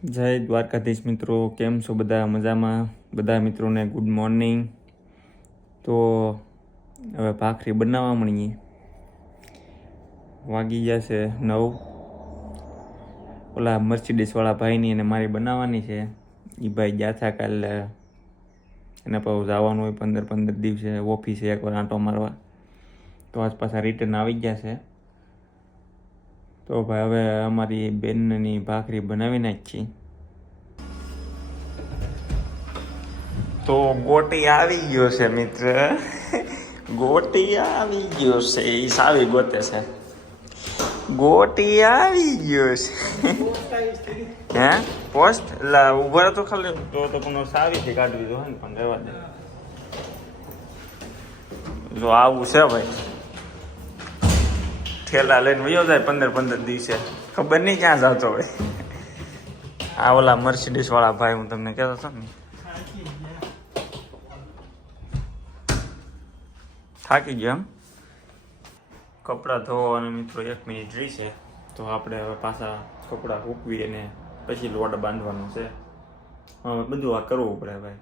જય દ્વારકાધીશ મિત્રો, કેમ છો બધા? મજામાં? બધા મિત્રોને ગુડ મોર્નિંગ. તો હવે ભાખરી બનાવવા મળીએ. વાગી જશે 9. ઓલા મર્સિડીસવાળા ભાઈની અને મારી બનાવવાની છે. એ ભાઈ ગયા હતા કાલે, એને પાછું જવાનું હોય 15 દિવસે ઓફિસે એકવાર આંટો મારવા. તો આજ પાછા રિટર્ન આવી ગયા છે. તો ભાઈ હવે અમારી બેનની ભાખરી બનાવી નાખી. તો ગોટી આવી ગયો છે મિત્ર, ગોટી આવી ગયો છે. એ સાવી ગોતે છે. ગોટી આવી ગયો છે. હે પોસ્ટ એટલે ઉભા તો ખાલી તો પણ સાવીથી કાઢવી દો ને, પણ રહેવા દે. જો આવું છે ભાઈ, ઠેલા લઈને વયો જાય 15 દિવસે, ખબર નહીં ક્યાં જતો હોય. આ ઓલા મર્સિડીસ વાળા ભાઈ હું તમને કહેતો હતો ને, થાકી ગયો એમ. કપડાં ધોવાના મિત્રો 1 મિનિટ રહી છે, તો આપણે હવે પાછા કપડાં સૂકવી અને પછી લોટ બાંધવાનું છે. હવે બધું આ કરવું પડે ભાઈ.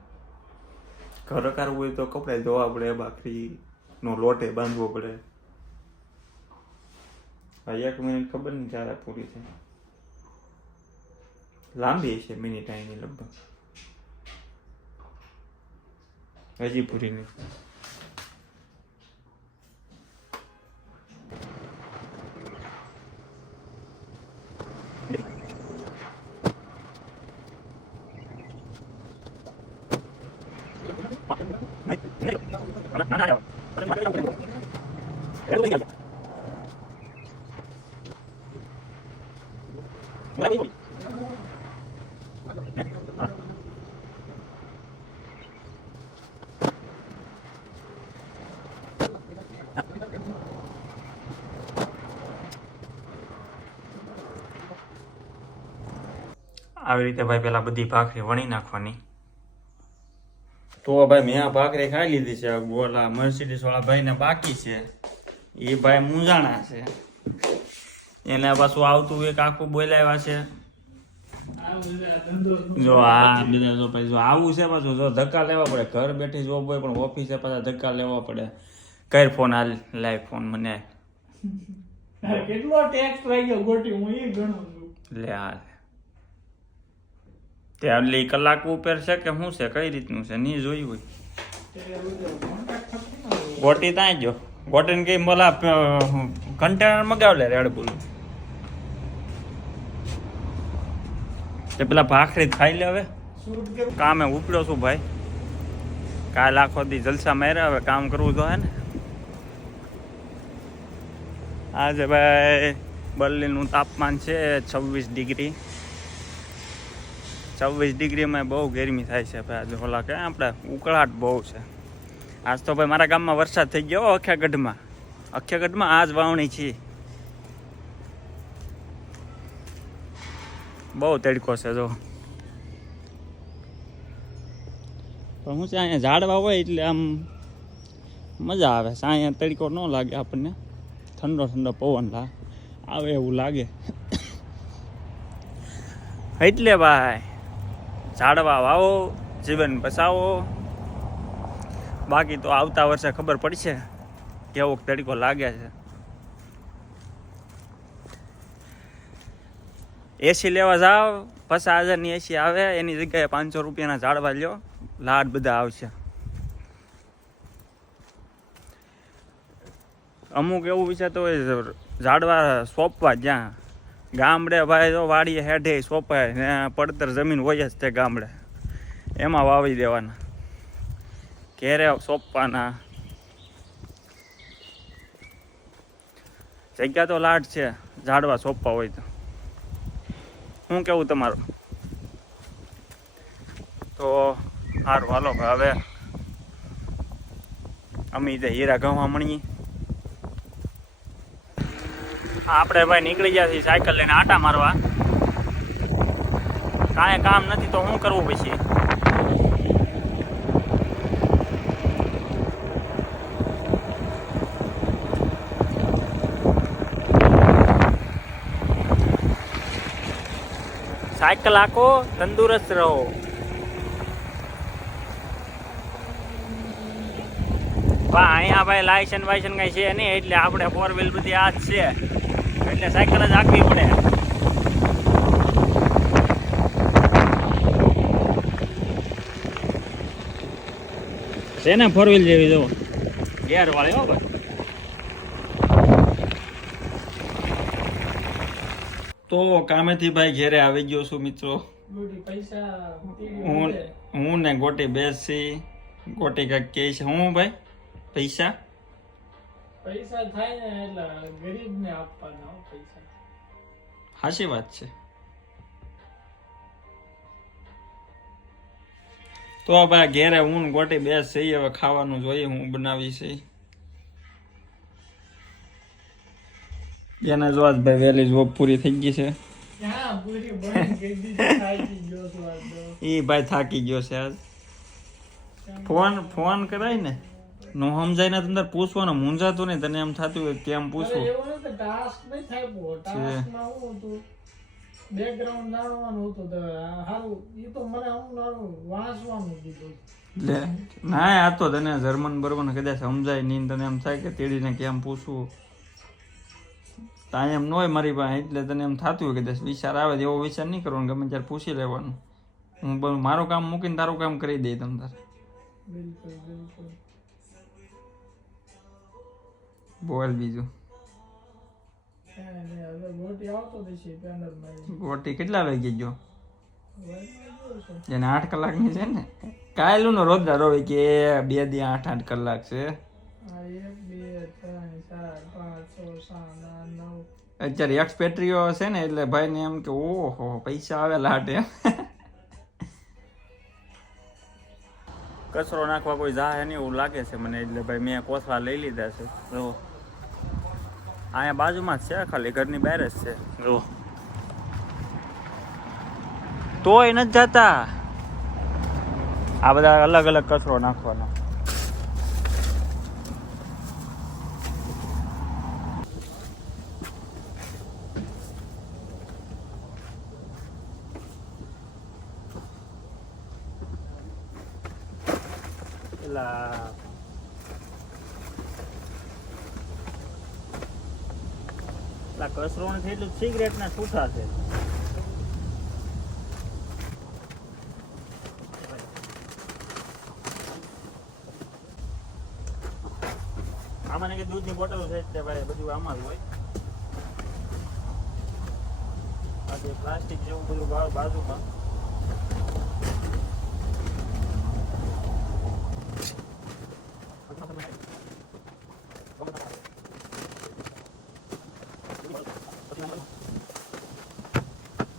ઘર કરવું હોય તો કપડાં ધોવા પડે, ભાખરીનો લોટે બાંધવો પડે. 1 મિનિટ ખબર નહીં ક્યારે પૂરી થાય. લાંબી છે મિનિટ આની લગભગ, હજી પૂરી નહીં. આવી રીતે ભાઈ પેલા બધી ભાખરી વણી નાખવાની. તો ભાઈ મેં આ ભાખરી ખાઈ લીધી છે. ઓલા મર્સિડીસ વાળા ભાઈને બાકી છે. એ ભાઈ મૂંઝાણા છે, એને પાછું આવતું એક આખું બોલાવ્યા છે. જો આ બીજા જો ભાઈ જો આવું છે પાછું, જો ધક્કા લેવા પડે. ઘર બેઠી જોબ હોય પણ ઓફિસે પાછા ધક્કા લેવા પડે. કઈ ફોન હાલ લાઈવ ફોન મને કેટલો ટેક્સ લાગ્યો ગોટી, હું એ ગણું લે હાલ. તે આટલી કલાક ઉપર છે કે શું છે, કઈ રીતનું છે, નહીં જોયું હોય. ગોટી ત્યાં જો ગોટીને કઈ બોલા કન્ટેનર મગાવ લે રેડ બુલ. તે પેલા ભાખરી ખાઈ લે. હવે કામે ઉપડ્યો છું ભાઈ. કાલ આખો દી જલસા માર્યા, હવે કામ કરવું તો હે ને. આજે ભાઈ બર્લિનનું તાપમાન છે 26 ડિગ્રી. 26 ડિગ્રીમાં બહુ ગરમી થાય છે ભાઈ. આજે ઓલા કે આપણે ઉકળાટ બહુ છે. આજ તો ભાઈ મારા ગામમાં વરસાદ થઈ ગયો. અખ્યાગઢમાં આજ વાવણી છે. બહુ તડકો છે જો. પણ હું છે અહીંયા ઝાડવા હોય એટલે આમ મજા આવે. અહીંયા તડકો ન લાગે આપણને, ઠંડો પવન આવે એવું લાગે. એટલે ભાઈ ઝાડવા વાવો, જીવન બચાવો. બાકી તો આવતા વર્ષે ખબર પડશે કેવો તડકો લાગે છે. એસી લેવા જાવ 50,000ની એસી આવે, એની જગ્યાએ 500 રૂપિયાના ઝાડવા લ્યો, લાડ બધા આવશે. અમુક એવું વિચારતો હોય ઝાડવા સોંપવા જ્યાં ગામડે ભાઈ જો વાડીએ હેઠે સોંપાય ને, પડતર જમીન હોય જ તે ગામડે, એમાં વાવી દેવાના, ઘેરે સોંપવાના. જગ્યા તો લાડ છે ઝાડવા સોંપવા હોય તો. શું કેવું તમારું? તો સારું હાલો હવે અમે હીરા ગવા મળીએ. આપણે ભાઈ નીકળી ગયા છીએ સાયકલ લઈને આટા મારવા. કાંઈ કામ નથી તો શું કરવું પછી? સાયકલ હાકો, તંદુરસ્ત રહો. અહીંયા ભાઈ લાયસન વાયસન કઈ છે નહીં, એટલે આપણે 4 વ્હીલ બધી આ જ છે, એટલે સાયકલ જ હાંકવી પડે. છે ને 4 વ્હીલ જેવી જો ગેર વાળી હો ભાઈ. તો કામેથી ભાઈ ઘેરે આવી ગયો છું મિત્રો. ગોટી પૈસા હું ને ગોટી બેસી. ગોટી કાંઈક કહે છે હું ભાઈ પૈસા થાય ને એટલે ગરીબને આપવાના પૈસા. સાચી વાત છે. તો ભાઈ ઘેરે હું ને ગોટી બેસ છે, હવે ખાવાનું જોઈએ હું બનાવી છે. એને જો આજ ભાઈ વહેલી જોબ પૂરી થઈ ગઈ છે. એ ભાઈ થાકી ગયો છે આજ. ફોન કરાય ને નો સમજાય ને અંદર પૂછવાનું મૂંઝાતું નહીં, તને એમ થતું હોય કેમ પૂછવું. ટાસ્ક નહીં થાય, ટાસ્કમાં હું હતું બેકગ્રાઉન્ડ જાણવાનું હતું, તો સારું એ તો મને વાંચવાનું કીધું. ના આ તો તને જર્મન બર્મન કદાચ સમજાય નહીં, તને એમ થાય કે તેડીને કેમ પૂછવું, ત્યાં એમ ન હોય મારી પાસે, એટલે તને એમ થતું હોય કદાચ વિચાર આવે એવો વિચાર નહીં કરવાનો, ગમે ત્યારે પૂછી લેવાનું. હું મારું કામ મૂકીને તારું કામ કરી દઈ તમ તારે. બિલકુલ બિલકુલ. બોલ બીજું. ગોટી કેટલા વાગે ગયો? એને 8 કલાકની છે ને. કાયલું નો રોજ રોવે કે 2 દી 8 કલાક છે. 1 2 3 4 5 6 7 8 9. અત્યારે એક્સપેટ્રીઓ છે ને, એટલે ભાઈ ને એમ કે ઓહો પૈસા આવેલા હાટે. કચરો નાખવા કોઈ જાય નહીં એવું લાગે છે મને, એટલે ભાઈ મેં કોથળા લઈ લીધા છે. જો અહીંયા બાજુમાં જ છે, ખાલી ઘરની બહાર જ છે. જો તોય નથી જતા. આ બધા અલગ અલગ કચરો નાખવાનો. કચરો નથી એટલું સિગરેટ ના છૂટા છે. આમાં કે દૂધની બોટલ છે એટલે ભાઈ બધું આમાં જ હોય. આ જે પ્લાસ્ટિક જેવું બધું બાજુમાં.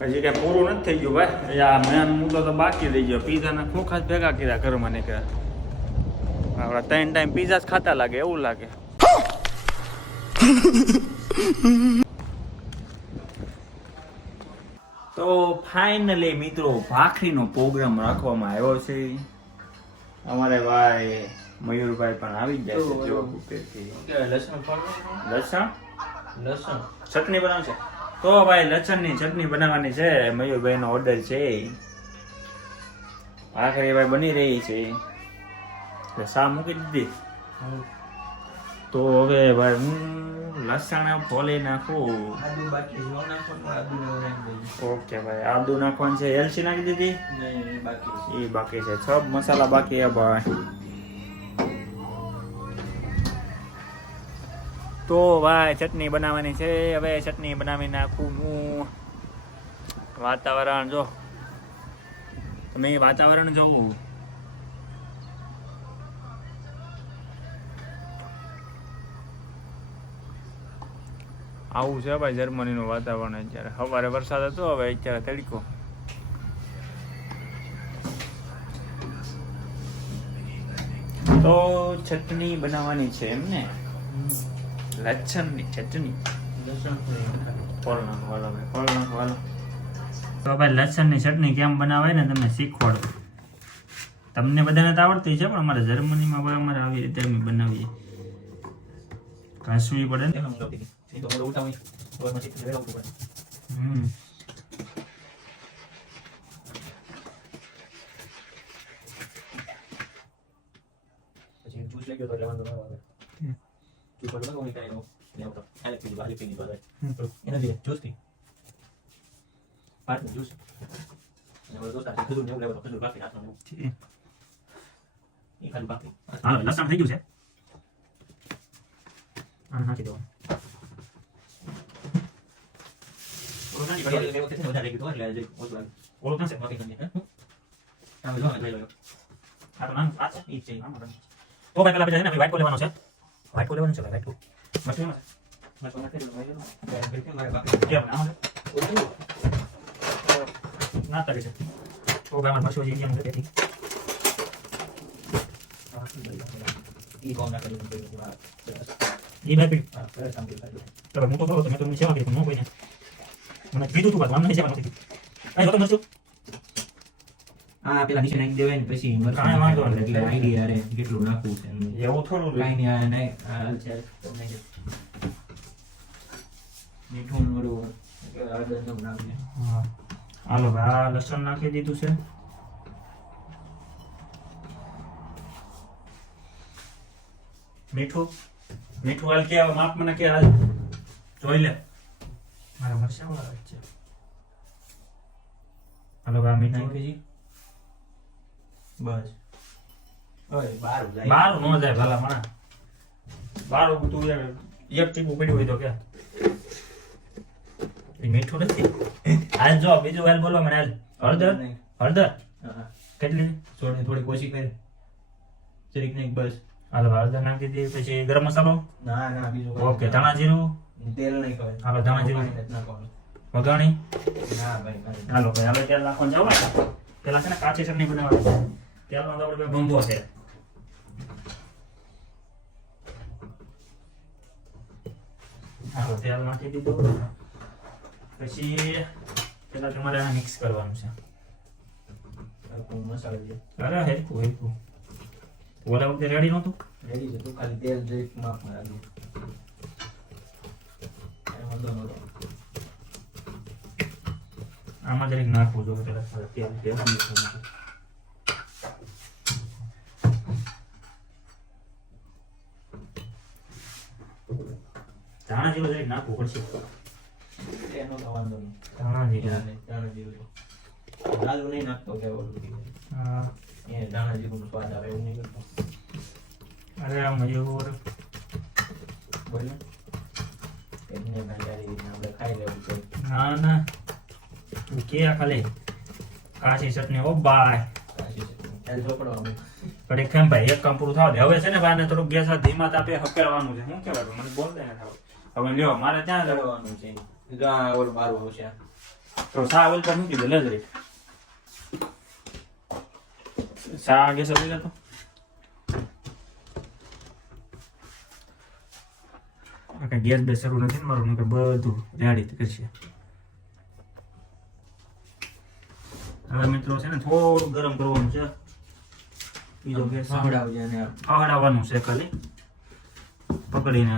હજી કઈ પૂરું નથી થઈ ગયું ભાઈ. આ મેન મુદ્દો તો બાકી રહી ગયો. પીઝાના ખોખા જ ભેગા કર્યા ઘરમાં ને કે આપણા 3 ટાઈમ પીઝા જ ખાતા લાગે એવું લાગે. તો ફાઇનલી મિત્રો ભાખરીનો પ્રોગ્રામ રાખવામાં આવ્યો છે. અમારે ભાઈ મયુરભાઈ પણ આવી જાય છે. જો લસણ ચટણી બનાવશે. તો ભાઈ લસણની ચટણી બનાવવાની છે. મયુરભાઈ નો ઓર્ડર છે. ભાખરી ભાઈ બની રહી છે. સા મૂકી દીધી. તો હવે ભાઈ હું લસણ ફોલી નાખું. ઓકે ભાઈ આદુ નાખવાનું છે. એલચી નાખી દીધી એ બાકી છે. સબ મસાલા બાકી છે ભાઈ. તો ભાઈ ચટણી બનાવવાની છે. હવે ચટણી બનાવી નાખું હું. વાતાવરણ જો તમે વાતાવરણ જોવું. આવું છે ભાઈ જર્મનીનું વાતાવરણ. અત્યારે સવારે વરસાદ હતો, હવે અત્યારે તડકો. તો ચટણી બનાવવાની છે એમને. લસણની ચટણી. ફળ નાખવાનો. તો ભાઈ લસણની ચટણી કેમ બનાવાય ને તમને શીખવાડો. તમને બધાને તો આવડતી છે, પણ અમારે જર્મનીમાં ભાઈ અમારે આવી રીતે અમે બનાવીએ. ઘાસવી પડે ને. લઈ ગયો તો એટલે વાંધો ન આવે તું પણ લગો નહીં કાંઈ નો ને આવતો હાલે પીધી બાલી પીધી તો એના જે જોસ્તી પાર્ટ જ્યુસ ને બધું સાથે ખજૂર ને એવું લેવો તો ખજૂર બાકી નાખવાનું એ ખાલી બાકી હા લસણ થઈ ગયું છે આ નાખી દો ઓળખાણ કરી લેવો કે વધારે લઈ ગયો એટલે જે ઓળખાણ છે બાકી કરી હે આ બધું લઈ લો આ તો નામ આ છે ઈ છે આમ તો ભાઈ પેલા આપણે ને વ્હાઈટ કો લેવાનો છે વ્હાઈટ કો લેવાનો છે વ્હાઈટ કો મસ્ત નાખી દો બિલકુલ મારે બાકી કેમ ના ના તારે છે તો ભાઈ મારે મસ્ત જીજી અંદર બેઠી ઈ કોમ ના કરી ઈ ભાઈ તો હું તો કહું તો મેં તો સેવા કરી પણ ન કોઈને મને કીધું તું મને સેવા નથી આ જો તો મસ્ત આ પેલા નીચે નાખી દેવાય ને પછી કાંઈ વાંધો નહીં એટલે આઈડિયા રે કેટલું નાખવું છે એવું થોડું કાંઈ નહીં આ નહીં આ છે મીઠું નોરું આદરનું નાખીએ હા હાલો આ લસણ નાખી દીધું છે મીઠું મીઠું હાલ કે માપ મને કે હાલ જોઈ લે મારા મરચાં વાળા છે હાલો આ મીઠું નાખી બસ ઓય બાર નો જાય ભલા મણા બાર તું એક ટીપું પડ્યું હોય તો કે મીઠું નથી હાલ જો બીજું હાલ બોલો મને હાલ હળદર હળદર કેટલી થોડી ઓછી કરી જરીક નહીં બસ હાલો હળદર નાખી દીધી પછી ગરમ મસાલો ના ના બીજું ઓકે ધાણા જીરું તેલ નહીં કહે હાલો ધાણા જીરું નાખવાનું વઘાણી ના ભાઈ હાલો ભાઈ આપણે તેલ નાખવાનું જવા પેલા છે ને કાચી ચટણી બનાવવાની તેલનો તો આપણે બંધો છે હાલો તેલ નાખી દીધું પછી પેલા તમારે આ મિક્સ કરવાનું છે મસાલો છે અરે હેરકું ઓલા વખતે રેડી નહોતું રેડી છે તું ખાલી તેલ જરીક માપમાં રાખી આમાં જરીક નાખવું જોઈએ પેલા તેલ ધાણા જેવું જરીક નાખવું પડશે એનો વાંધો નહીં ધાણા જીરું લાલુ નહીં નાખતો કે હા એ ધાણા જીરું સ્વાદ આવે એવું નહીં કરતો અરે આ મજૂર બોલે એને ભાઈ આપણે ખાઈ લેવું છે ના ના તું કે ખાલી કાચી ચટણી ઓ બાય કાચી ચટણી તેલ ચોપડો અમે પણ એક કામ ભાઈ એક કામ પૂરું થાવ દે હવે છે ને ભાઈને થોડુંક ગેસ ધીમા તાપે હકેલવાનું છે શું કહેવાનું મને બોલ દે ને થાવ હવે લ્યો મારે ત્યાં જવાનું છે જા ઓલ મારું આવશે તો સા ઓલ પર મૂકી દે લેજરી સા ગેસ આવી જતો આ ગેસ બે શરૂ નથી મારું કે બધું રેડી કરશે હવે મિત્રો છે ને થોડું ગરમ કરવાનું છે બીજો ગેસ ખવડાવવાનું છે ખાલી પકડીને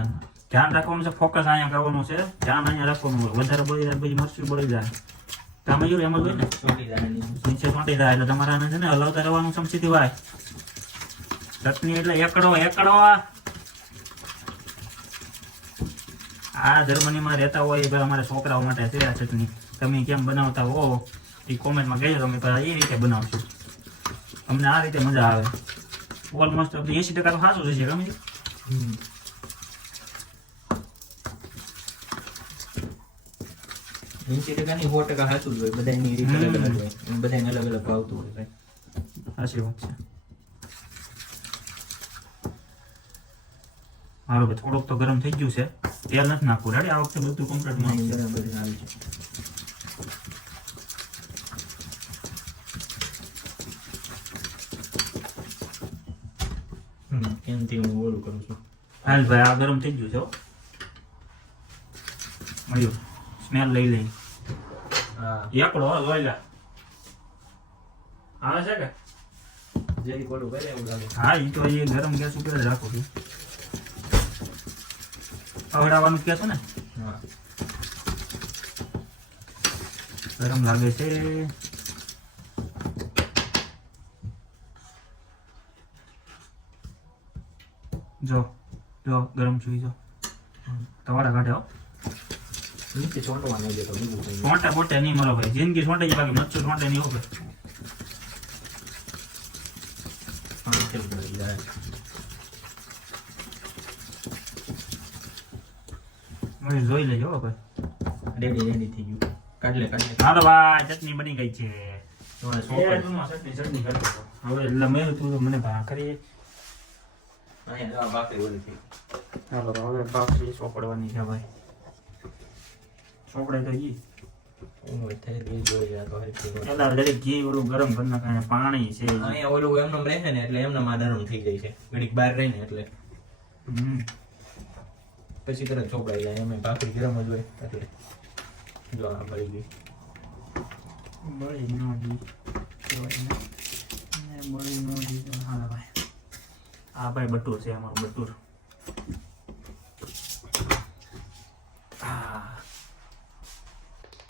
ધ્યાન રાખવાનું છે ફોકસ અહીંયા કરવાનું છે ધ્યાન અહીંયા રાખવાનું વધારે બળી જાય પછી મરચું બળી જાય તમે જોયું એમ જ હોય ને નીચે ચોંટી જાય એટલે તમારે આને છે ને હલાવતા રહેવાનું સમસીથી ભાઈ ચટણી એટલે એકડો આ જર્મનીમાં રહેતા હોય પેલા અમારા છોકરાઓ માટે છે આ ચટણી તમે કેમ બનાવતા હો એ કોમેન્ટમાં કહેજો તમે એ રીતે બનાવશું અમને આ રીતે મજા આવે ઓલમોસ્ટ 80% તો સાચું છે ગમે 80% ની 100% સાચું જ હોય બધાની રીતે અલગ અલગ હોય બધાને અલગ અલગ ભાવતું હોય ભાઈ સાચી વાત છે હાલો ભાઈ થોડુંક તો ગરમ થઈ ગયું છે તેલ નથી નાખવું રેડી આ વખતે બધું કમ્પ્લીટ નાખી બરાબર આવી છે એમથી હું ઓલું કરું છું હાલ ભાઈ આ ગરમ થઈ ગયું છે મળ્યું સ્મેલ લઈ લઈ એકડો જોઈ લે આવે છે કે જેરી કોડું કરે એવું લાગે હા એ તો એ ગરમ ગેસ ઉપર જ રાખો છું આવડાવવાનું કે છે ને હા ગરમ લાગે છે જો જો ગરમ છું જો તમારા કાઢે હો નીચે ચોંટવા નહીં દેતો બીજું કંઈ નહીં. છોટા મોટે નહીં મારો ભાઈ જિંદગી છોટે જ બાકી મચ્છર છોટે નહીં હોવે હા, કેમ કરી જાય. મને જોઈ લેજો હો ભાઈ રેડી થઈ ગયું. કાઢ લે. હાલો ભાઈ ચટણી બની ગઈ છે તમારે સોંપડ. ચટણી કરી દો. હવે એટલે મેં તું તો મને ભાખરી અહીંયા આ ભાખરી ઓલી થઈ. હાલો તો હવે ભાખરી ચોપડવાની છે ભાઈ ચોપડે તો ઈ ઓય થઈ ગઈ જોઈ આ તો હરખી હોય. એલા દરેક ઘી ઓલું ગરમ કરી નાખાય પાણી છે અહીંયા ઓલું એમનેમ રહે ને એટલે એમને માં નરમ થઈ જાય છે. ઘડીક બહાર રહીને એટલે હમ. પછી તરત ચોપડાઈ જાય. એમ ભાખરી ગરમ જ હોય એટલે જો આ બળી ગઈ. બળી ન ગઈ કહેવાય ને બળી ન ગઈ તો હાલો ભાઈ આ ભાઈ બટુર છે અમારું બટુર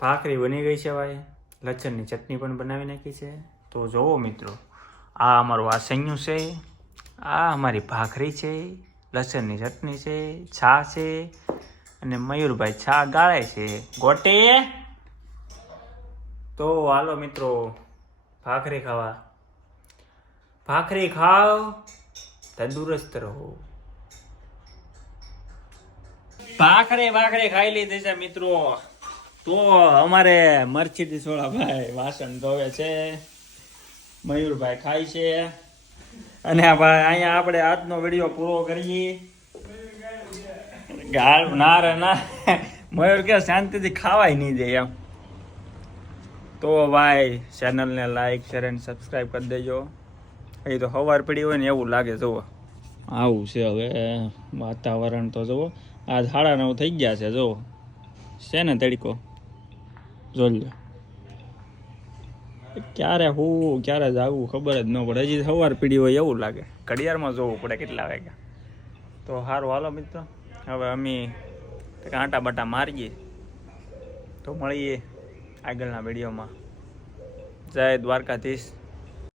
ભાખરી બની ગઈ છે ભાઈ લસણની ચટણી પણ બનાવી નાખી છે તો જોવો મિત્રો આ અમારું આ સૈયું છે આ અમારી ભાખરી છે લસણની ચટણી છે છા છે અને મયુરભાઈ છા ગાળે છે ગોટે તો હાલો મિત્રો ભાખરી ખાવા ભાખરી ખાઓ તંદુરસ્ત રહો ભાખરી ખાઈ લીધી છે મિત્રો તો અમારે મર્સિડીઝ વાળા ભાઈ વાસણ ધોવે છે મયુરભાઈ ખાય છે અને ભાઈ અહીંયા આપણે આજનો વિડીયો પૂરો કરીએ ના રે ના મયુર કે શાંતિથી ખાવાય નહીં દે એમ તો ભાઈ ચેનલને લાઈક શેર અને સબસ્ક્રાઈબ કરી દેજો એ તો સવાર પડી હોય ને એવું લાગે જુઓ આવું છે હવે વાતાવરણ તો જુઓ આ 9:30 થઈ ગયા છે જુઓ છે ને તડકો જોઈ લો ક્યારે હું ક્યારે જાગવું ખબર જ ન પડે હજી સવાર પીડી હોય એવું લાગે ઘડિયાળમાં જોવું પડે કેટલા વાગ્યા તો સારું હાલો મિત્રો હવે અમે આંટા બાટા મારીએ તો મળીએ આગળના વિડીયોમાં જય દ્વારકાધીશ